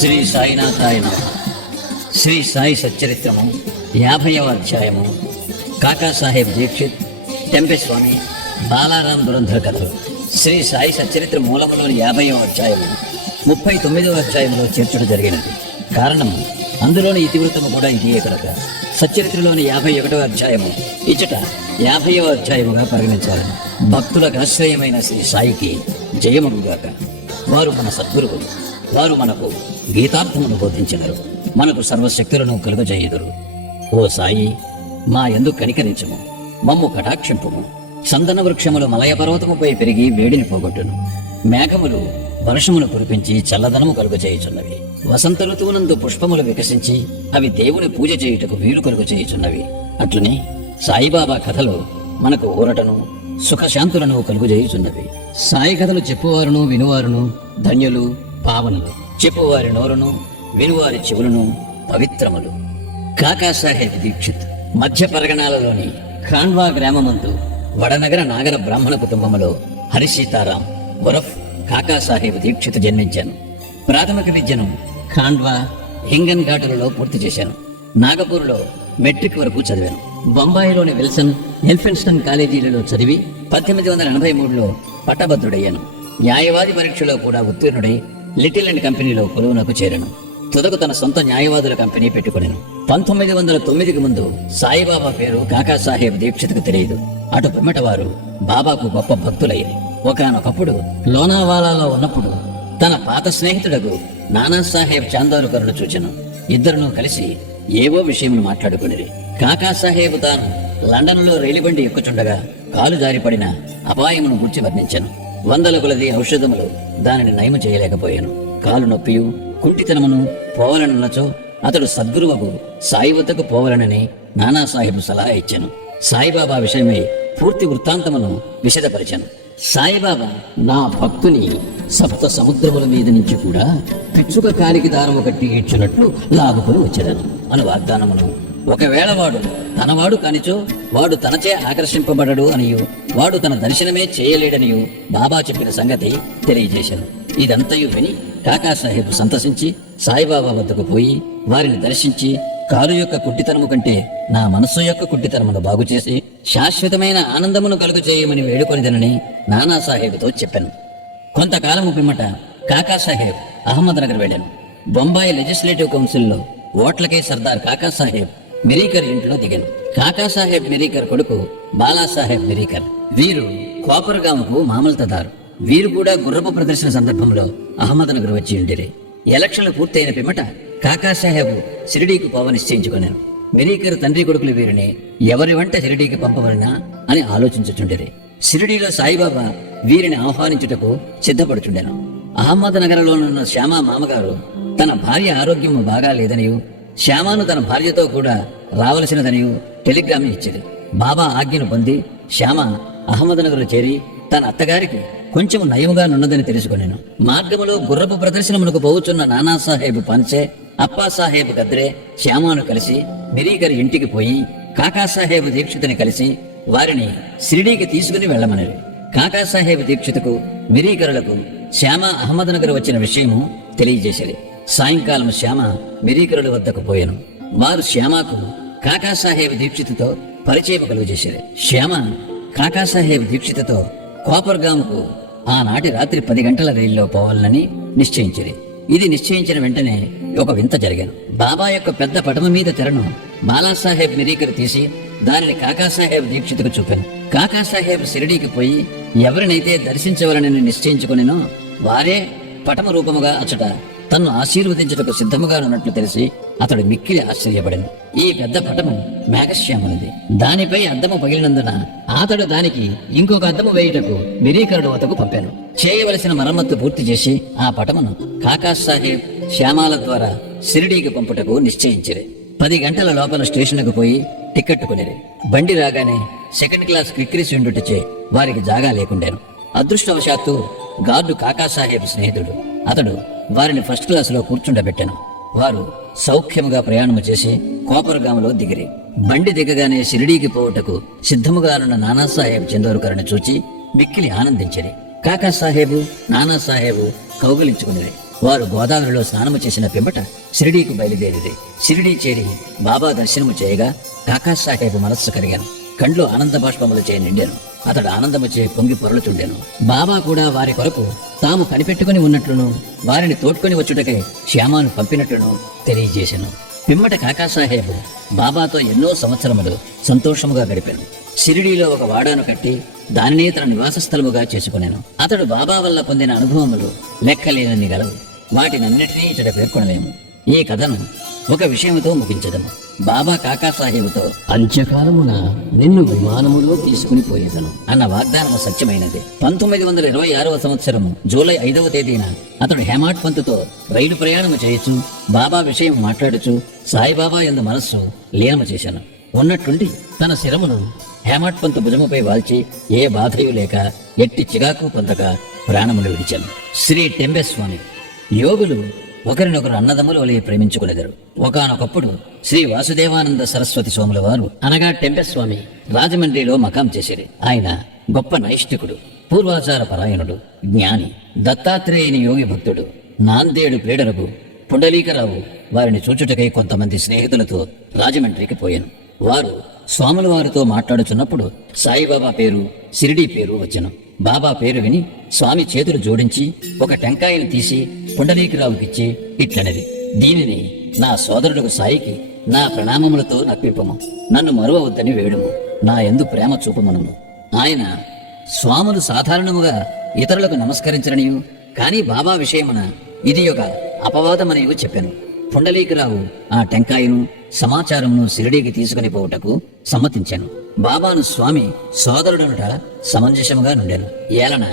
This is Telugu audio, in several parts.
శ్రీ సాయినాథాయ శ్రీ సాయి సచ్చరిత్రము యాభైవ అధ్యాయము కాకాసాహెబ్ దీక్షిత్ టెంపెస్వామి బాలారాం దురంధర కథలు. శ్రీ సాయి సచ్చరిత్ర మూలములోని యాభైవ అధ్యాయము ముప్పై తొమ్మిదవ అధ్యాయంలో చేర్చడం జరిగినది. కారణం అందులోని ఇతివృత్తము కూడా ఇదియే కనుక. సచ్చరిత్రలోని యాభై ఒకటవ అధ్యాయము ఇచ్చట యాభైవ అధ్యాయముగా పరిగణించాలి భక్తులకు ఆశ్రయమైన శ్రీ సాయికి జయముగాక వారు మన సద్గురువులు వారు మనకు గీతార్థమును బోధించినరు. మనకు సర్వశక్తులను కలుగజేయుదురు. ఓ సాయి మా ఎందు కనికరించము. మమ్ము కటాక్షింపము. చందన వృక్షములు మలయపర్వతముపై పెరిగి వేడిని పోగొట్టును. మేఘములు వర్షమును కురిపించి చల్లదనము కలుగజేయుచున్నవి. వసంత ఋతువునందు పుష్పములు వికసించి అవి దేవుని పూజ చేయుటకు వీలు కలుగజేయుచున్నవి. అట్లనే సాయిబాబా కథలు మనకు ఊరటను సుఖశాంతులను కలుగుజేయుచున్నవి. సాయి కథలు చెప్పువారును వినువారును ధన్యులు పావనులు. చెప్పువారి నోరును వినువారి చెవులను పవిత్రములు. కాకాసాహెబ్ దీక్షిత్ మధ్య పరగణాలలోని ఖాండ్వా గ్రామమందు వడనగర నాగర బ్రాహ్మణ కుటుంబములో హరిసీతారాం ఉరఫ్ కాకాసాహెబ్ దీక్షిత్ జన్మించాను. ప్రాథమిక విద్యను ఖాండ్వా హింగన్ ఘాటులలో పూర్తి చేశాను. నాగపూర్లో మెట్రిక్ వరకు చదివాను. బొంబాయిలోని విల్సన్ ఎల్ఫిన్స్టన్ కాలేజీలలో చదివి పద్దెనిమిది వందల ఎనభై మూడులో పట్టభద్రుడయ్యాను. న్యాయవాది పరీక్షలో కూడా ఉత్తీర్ణుడై లిటిల్ అండ్ కంపెనీలో కొలువునకు చేరను. తుదకు తన సొంత న్యాయవాదుల కంపెనీ పెట్టుకునేను. పంతొమ్మిది వందల తొమ్మిదికి ముందు సాయిబాబా పేరు కాకాసాహెబ్ దీక్షిత్కు తెలియదు. అటు పిమ్మట వారు బాబాకు గొప్ప భక్తులయ్యారు ఒకనొకప్పుడు లోనావాలాలో ఉన్నప్పుడు తన పాత స్నేహితుడకు నానాసాహెబ్ చాందోరుకరును చూచెను. ఇద్దరును కలిసి ఏవో విషయములు మాట్లాడుకునిరి. కాకాసాహెబ్ తాను లండన్లో రైలుబండి ఎక్కుచుండగా కాలు జారిపడిన అపాయమును గుర్చి వర్ణించను. వందల కొలది ఔషధములు దానిని నయము చేయలేకపోయాను. కాలు నొప్పియు కుంటితనమును పోవలనొచ్చో అతడు సద్గురువకు సాయి వద్దకు పోవలనని నానాసాహెబ్ సలహా ఇచ్చాను. సాయిబాబా విషయమై పూర్తి వృత్తాంతమును విశదపరిచాను. సాయిబాబా నా భక్తుని సప్త సముద్రముల మీద నుంచి కూడా పిచ్చుక కాలికి దారము కట్టి ఇచ్చినట్లు లాగుకుని వచ్చాడను అను వాగ్దానమును ఒకవేళ వాడు తనవాడు కానిచో వాడు తనచే ఆకర్షింపబడడు అనియు వాడు తన దర్శనమే చేయలేడనియు బాబా చెప్పిన సంగతి తెలియజేశారు ఇదంతయు విని కాకాసాహెబ్ సంతసించి సాయిబాబా వద్దకు పోయి వారిని దర్శించి కాలు యొక్క కుట్టితనము కంటే నా మనస్సు యొక్క కుట్టితనమును బాగు చేసి శాశ్వతమైన ఆనందమును కలుగు చేయమని వేడుకొనిదనని నానాసాహెబ్తో చెప్పాను. కొంతకాలము పిమ్మట కాకాసాహెబ్ అహ్మద్ నగర్ వెళ్ళాను. బొంబాయి లెజిస్లేటివ్ కౌన్సిల్లో ఓట్లకే సర్దార్ కాకాసాహెబ్ మిరీకర్ ఇంట్లో దిగాను. కాకాసాహెబ్ మిరీకర్ కొడుకు బాలాసాహెబ్ మిరీకర్. వీరు కోపరగాముకు మామల్తదారు. వీరు కూడా గుర్రపు ప్రదర్శన సందర్భంలో అహ్మద్ నగర్ వచ్చి ఉండిరి. ఎలక్షన్లు పూర్తయిన పిమ్మట కాకాసాహెబ్ షిరిడీకి పోవ నిశ్చయించుకున్నాను మిరీకర్ తండ్రి కొడుకులు వీరిని ఎవరి వంట షిరిడీకి పంపవలనా అని ఆలోచించుచుండిరి. షిరిడీలో సాయిబాబా వీరిని ఆహ్వానించుటకు సిద్ధపడుచుండెను. అహ్మద్ నగరంలోనున్న శ్యామ మామగారు తన భార్య ఆరోగ్యం బాగా లేదనియు శ్యామాను తన భార్యతో కూడా రావలసినదనియు టెలిగ్రామ్ ఇచ్చింది. బాబా ఆజ్ఞను పొంది శ్యామ అహ్మద్నగర్ చేరి తన అత్తగారికి కొంచెం నయముగా నున్నదని తెలుసుకునేను. మార్గములో గుర్రపు ప్రదర్శనమునకు పోవుచున్న నానాసాహేబ్ పంచే అప్పాసాహేబ్ గద్రే శ్యామాను కలిసి మిరీగర్ ఇంటికి పోయి కాకాసాహేబ్ దీక్షితుని కలిసి వారిని షిరిడీకి తీసుకుని వెళ్ళమనరు కాకాసాహేబ్ దీక్షితుకు మిరీకరులకు శ్యామ అహ్మద్నగర్ వచ్చిన విషయము తెలియజేసేది. సాయంకాలం శ్యామ మిరీకరుల వద్దకు పోయాను. వారు శ్యామకు కాకాసాహెబ్ దీక్షితుతో పరిచయం కలుగజేశారు. శ్యామ కాకాసాహేబ్ దీక్షితుతో కోపర్గాముకు ఆనాటి రాత్రి పది గంటల రైల్లో పోవాలని నిశ్చయించింది ఇది నిశ్చయించిన వెంటనే ఒక వింత జరిగాను. బాబా యొక్క పెద్ద పటమ మీద తెరను బాలాసాహెబ్ మిరీకరు తీసి దానిని కాకాసాహెబ్ దీక్షితుకు చూపాను. కాకాసాహెబ్ షిరిడీకి పోయి ఎవరినైతే దర్శించవలనని నిశ్చయించుకునేనో వారే పటమ రూపముగా అచ్చట తన్ను ఆశీర్వదించుటకు సిద్ధముగా ఉన్నట్లు తెలిసి అతడు మిక్కిలి ఆశ్చర్యపడింది ఈ పెద్ద పటము మేఘశ్యామునిది దానిపై అద్దము పగిలినందున అతడు దానికి ఇంకొక అద్దము వేయుటకు మిరీకరుడు వద్దకు పంపాను. చేయవలసిన మరమ్మత్తు పూర్తి చేసి ఆ పటమును కాకా సాహెబ్ శ్యామాల ద్వారా షిరిడీకి పంపుటకు నిశ్చయించిరి. పది గంటల లోపల స్టేషన్కు పోయి టికెట్ కొనిరి. బండి రాగానే సెకండ్ క్లాస్ క్రిక్రిసి ఉండుటచే వారికి జాగా లేకుండాను. అదృష్టవశాత్తు గార్డు కాకాసాహెబ్ స్నేహితుడు. అతడు వారిని ఫస్ట్ క్లాసులో కూర్చుండబెట్టాను. వారు సౌఖ్యముగా ప్రయాణము చేసి కోపరగాములో దిగిరి. బండి దిగగానే షిరిడీకి పోవుటకు సిద్ధముగానున్న నానాసాహెబ్ చందోరుకరను చూచి మిక్కిలి ఆనందించిరి. కాకాసాహెబు నానాసాహెబు కౌగిలించుకునిరి. వారు గోదావరిలో స్నానము చేసిన పిమ్మట షిరిడీకి బయలుదేరిది షిరిడీ చేరి బాబా దర్శనము చేయగా కాకా సాహేబు మనస్సు కరిగాను. కండ్లు ఆనంద బాష్పములు చే నిండాను. అతడు ఆనందము చే పొంగి పొరలుచుండెను. బాబా కూడా వారి కొరకు తాము కనిపెట్టుకుని ఉన్నట్లును వారిని తోడ్కొని వచ్చుటకే శ్యామాను పంపినట్లును తెలియజేశాను. పిమ్మట కాకాసాహేబు బాబాతో ఎన్నో సంవత్సరములు సంతోషముగా గడిపాను. షిరిడీలో ఒక వాడాను కట్టి దానినే తన నివాస స్థలముగా చేసుకున్నాను అతడు బాబా వల్ల పొందిన అనుభవములు లెక్కలేనన్ని గలవు. వాటినన్నిటినీ ఇతడు పేర్కొనలేము. ఈ కథను ఒక విషయముతో ముగించదము. బాబా కాకాసాహేబుతో అంత్యకాలమున నిన్ను విమానములో తీసుకుని పోయేదను. అన్న వాగ్దానము సత్యమైనది. పంతొమ్మిది వందల ఇరవై ఆరవ సంవత్సరము జూలై ఐదవ తేదీన అతడు హేమాడ్ పంతుతో రైలు ప్రయాణము చేయొచ్చు బాబా విషయం మాట్లాడుచు సాయిబాబా ఎందు మనస్సు లీనము చేశాను. ఉన్నట్టుండి తన శిరమును హేమాడ్ పంతు భుజముపై వాల్చి ఏ బాధయు లేక ఎట్టి చిగాకు పొందక ప్రాణములు విడిచాను. శ్రీ టెంబెస్వామి యోగులు ఒకరినొకరు అన్నదమ్ములు వలె ప్రేమించుకునేదారు. ఒకానొకప్పుడు శ్రీ వాసుదేవానంద సరస్వతి స్వాముల వారు అనగా టెంపెస్వామి రాజమండ్రిలో మకాం చేసేది ఆయన గొప్ప నైష్టికుడు పూర్వాచార పరాయణుడు జ్ఞాని దత్తాత్రేయుని యోగి భక్తుడు. నాందేడు పీడలకు పుండలీకరావు వారిని చూచుటకై కొంతమంది స్నేహితులతో రాజమండ్రికి పోయాను. వారు స్వాముల వారితో మాట్లాడుచున్నప్పుడు సాయిబాబా పేరు సిరిడి పేరు వచ్చను. బాబా పేరు విని స్వామి చేతులు జోడించి ఒక టెంకాయను తీసి పుండరీకరావుకిచ్చి ఇట్లనది. దీనిని నా సోదరుడుకు సాయికి నా ప్రణామములతో నప్పింపము. నన్ను మరువవద్దని వేడుము. నా ఎందు ప్రేమ చూపమనము. ఆయన స్వాములు సాధారణముగా ఇతరులకు నమస్కరించరనియు కానీ బాబా విషయమున ఇది ఒక అపవాదమనియు చెప్పాను. పుండలీకరావు ఆ టెంకాయను సమాచారమును సిరిడీకి తీసుకుని పోవుటకు సమ్మతించాను. బాబాను స్వామి సోదరుడనుట సమంజసముగా నుండాను. ఏలన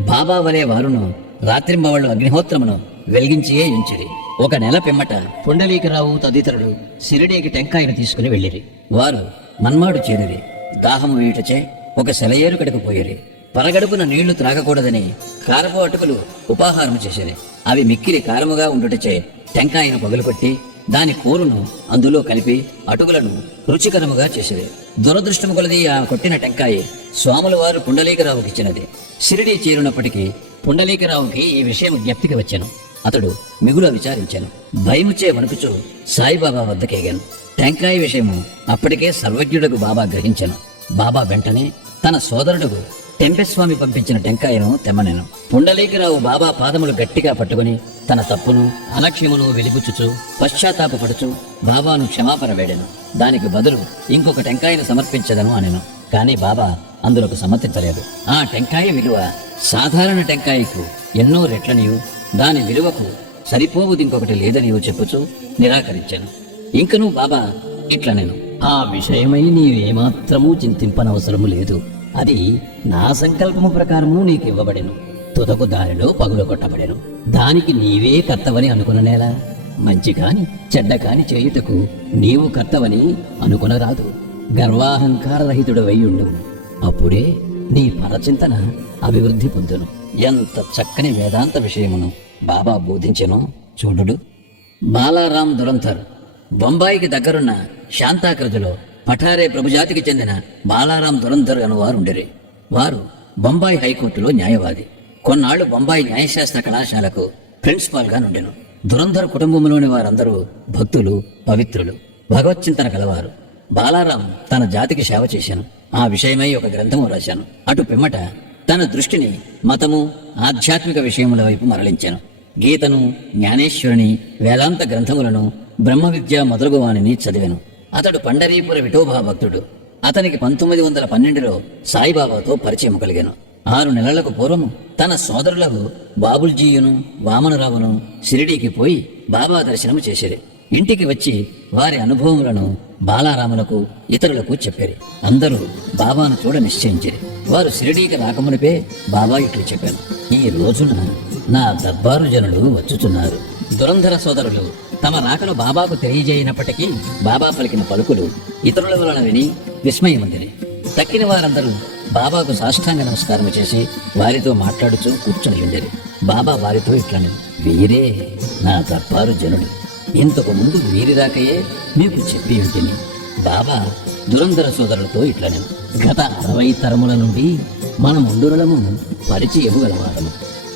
బాబా వలె వారును రాత్రింబవళ్ళు అగ్నిహోత్రమును వెలిగించియే ఉంచిరి ఒక నెల పిమ్మట పుండలీకరావు తదితరులు సిరిడీకి టెంకాయను తీసుకుని వెళ్ళిరి. వారు మన్మాడు చేరిరి. దాహము వీటచే ఒక సెలయేరు కడకు పోయిరి. పరగడుపున నీళ్ళు త్రాగకూడదని కారపు అటుకులు ఉపాహారం చేసిరి. అవి మిక్కిలి కారముగా ఉండుటచే టెంకాయను పగులుకొట్టి దాని కూరును అందులో కలిపి అటుకులను రుచికరముగా చేసిరి. దురదృష్టము కొలది ఆ కొట్టిన టెంకాయ స్వాముల వారు పుండలీకరావుకిచ్చినది. షిరిడి చేరినప్పటికీ పుండలీకరావుకి ఈ విషయం జ్ఞప్తికి వచ్చాను అతడు మిగుల విచారించాను. భయముచే వణుకుచు సాయిబాబా వద్దకేగాను. టెంకాయ విషయము అప్పటికే సర్వజ్ఞుడకు బాబా గ్రహించాను. బాబా వెంటనే తన సోదరుడుకు టెంపెస్వామి పంపించిన టెంకాయను తెమ్మనెను. పుండలీకరావు బాబా పాదములు గట్టిగా పట్టుకుని తన తప్పును అనక్ష్యమును వెలిపుచ్చుచు పశ్చాత్తాపడుచు బాబాను క్షమాపణ వేడెను. దానికి బదులు ఇంకొక టెంకాయను సమర్పించదను అనెను. కానీ బాబా అందులోకి సమర్థించలేదు ఆ టెంకాయ విలువ సాధారణ టెంకాయకు ఎన్నో రెట్లనియు దాని విలువకు సరిపోవుది ఇంకొకటి లేదనియో చెప్పుచు నిరాకరించాను. ఇంకనూ బాబా ఇట్లా నేను ఆ విషయమై నీవేమాత్రమూ చింతింపనవసరము లేదు. అది నా సంకల్పము ప్రకారము నీకు ఇవ్వబడెను తుదకు దారిలో పగులు కొట్టబడెను. దానికి నీవే కర్తవని అనుకుననేలా మంచి కాని చెడ్డ కాని చేయుటకు నీవు కర్తవని అనుకునరాదు. గర్వాహంకార రహితుడు వయ్యుండు అప్పుడే నీ పరచింతన అభివృద్ధి పొందును. ఎంత చక్కని వేదాంత విషయమును బాబా బోధించెను చూడుడు. బాలారాం దురంధర్ బొంబాయికి దగ్గరున్న శాంతాకృతిలో పఠారే ప్రభుజాతికి చెందిన బాలారాం దురంధర్ అను వారు వారు బొంబాయి హైకోర్టులో న్యాయవాది. కొన్నాళ్ళు బొంబాయి న్యాయశాస్త్ర కళాశాలకు ప్రిన్సిపాల్గా నుండెను. దురంధర్ కుటుంబంలోని వారందరూ భక్తులు పవిత్రులు భగవచ్చింతన కలవారు బాలారాం తన జాతికి సేవ చేశాను. ఆ విషయమై ఒక గ్రంథము రాశాను. అటు పిమ్మట తన దృష్టిని మతము ఆధ్యాత్మిక విషయముల వైపు మరలించాను. గీతను జ్ఞానేశ్వరుని వేదాంత గ్రంథములను బ్రహ్మ విద్య మొదలుగువాణిని చదివాను. అతడు పండరీపుర విఠోబా భక్తుడు. అతనికి పంతొమ్మిది వందల పన్నెండులో సాయిబాబాతో పరిచయం కలిగాను. ఆరు నెలలకు పూర్వము తన సోదరులకు బాబుల్జీయును వామనరావును షిరిడీకి పోయి బాబా దర్శనము చేసేది. ఇంటికి వచ్చి వారి అనుభవములను బాలారాములకు ఇతరులకు చెప్పారు. అందరూ బాబాను చూడ నిశ్చయించారు. వారు షిరిడీకి రాకమునిపే బాబా ఇట్లు చెప్పారు. ఈ రోజున నా దబ్బారు జనులు వచ్చుచున్నారు దురంధర సోదరులు తమ రాకను బాబాకు తెలియజేయనప్పటికీ బాబా పలికిన పలుకులు ఇతరుల వలన విని విస్మయమందిని తక్కిన వారందరూ బాబాకు సాష్టాంగ నమస్కారం చేసి వారితో మాట్లాడుచూ కూర్చుని ఉండేది బాబా వారితో ఇట్లని వీరే నా దర్బారు జనుడు ఇంతకు ముందు వీరిదాకయే మీకు చెప్పి ఉంటుంది బాబా దురంధర సోదరులతో ఇట్లనే. గత అరవై తరముల నుండి మన ముందురలము పరిచయము గలవారము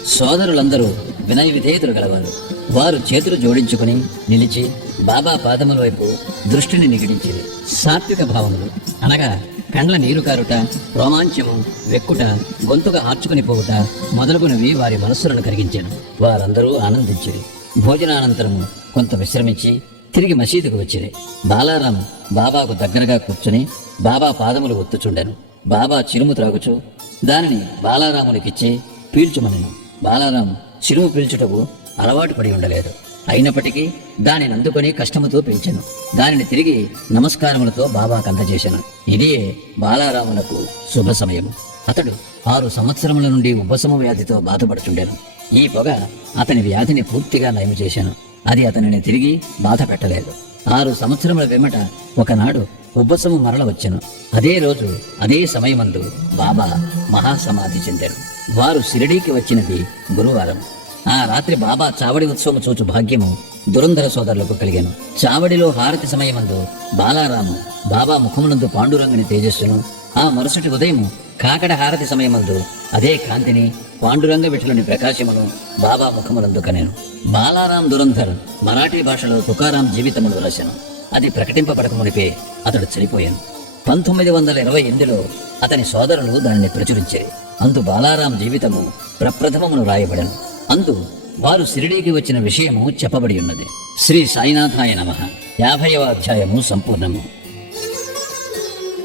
సోదరులందరూ వినయ విధేయతలు గలవారు. వారు చేతులు జోడించుకుని నిలిచి బాబా పాదముల వైపు దృష్టిని నిగిడించేది సాత్విక భావములు అనగా కండ్ల నీరు కారుట రోమాంచము వెక్కుట గొంతుగా ఆర్చుకుని పోవుట మొదలుగునవి వారి మనస్సులను కరిగించాను. వారందరూ ఆనందించారు. భోజనానంతరము కొంత విశ్రమించి తిరిగి మసీదుకు వచ్చిరి. బాలారాం బాబాకు దగ్గరగా కూర్చుని బాబా పాదములు ఒత్తుచుండెను. బాబా చిరుము త్రాగుచు దానిని బాలారామునికిచ్చి పీల్చుమనెను. బాలారాం చిరుము పీల్చుటకు అలవాటు పడి ఉండలేదు. అయినప్పటికీ దానిని అందుకొని కష్టముతో పెంచెను దానిని తిరిగి నమస్కారములతో బాబాకు అందజేశాను. ఇదే బాలారామునకు శుభ సమయము. అతడు ఆరు సంవత్సరముల నుండి ఉపశమ వ్యాధితో బాధపడుచుండెను. ఈ పొగ అతని వ్యాధిని పూర్తిగా నయం చేశాను. అది అతనిని తిరిగి బాధ పెట్టలేదు. ఆరు సంవత్సరముల వెంబట ఒకనాడు ఉబ్బసము మరల వచ్చను అదే రోజు అదే సమయమందు బాబా మహాసమాధి చెందారు. వారు షిరిడీకి వచ్చినది గురువారం. ఆ రాత్రి బాబా చావడి ఉత్సవం చూచు భాగ్యము దురంధర సోదరులకు కలిగాను. చావడిలో హారతి సమయమందు బాలారాము బాబా ముఖమునందు పాండురంగుని తేజస్సును ఆ మరుసటి ఉదయం కాకడ హారతి సమయమందు అదే కాంతిని పాండురంగ విఠలుని ప్రకాశమును బాబా ముఖములందు కనెను. బాలారాం దురంధర్ మరాఠీ భాషలో తుకారాం జీవితమును రచన. అది ప్రకటింపబడక మునిపే అతడు చనిపోయాను. పంతొమ్మిది వందల ఇరవై ఎనిమిదిలో అతని సోదరులు దానిని ప్రచురించారు. అందు బాలారాం జీవితము ప్రప్రథమమును రాయబడను. అందు వారు షిరిడీకి వచ్చిన విషయము చెప్పబడి ఉన్నది శ్రీ సాయినాథాయ నమ. యాభైవ అధ్యాయము సంపూర్ణము.